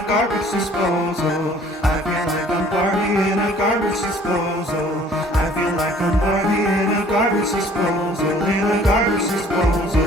a garbage disposal. I feel like I'm Barbie in a garbage disposal. I feel like I'm Barbie in a garbage disposal. In a garbage disposal.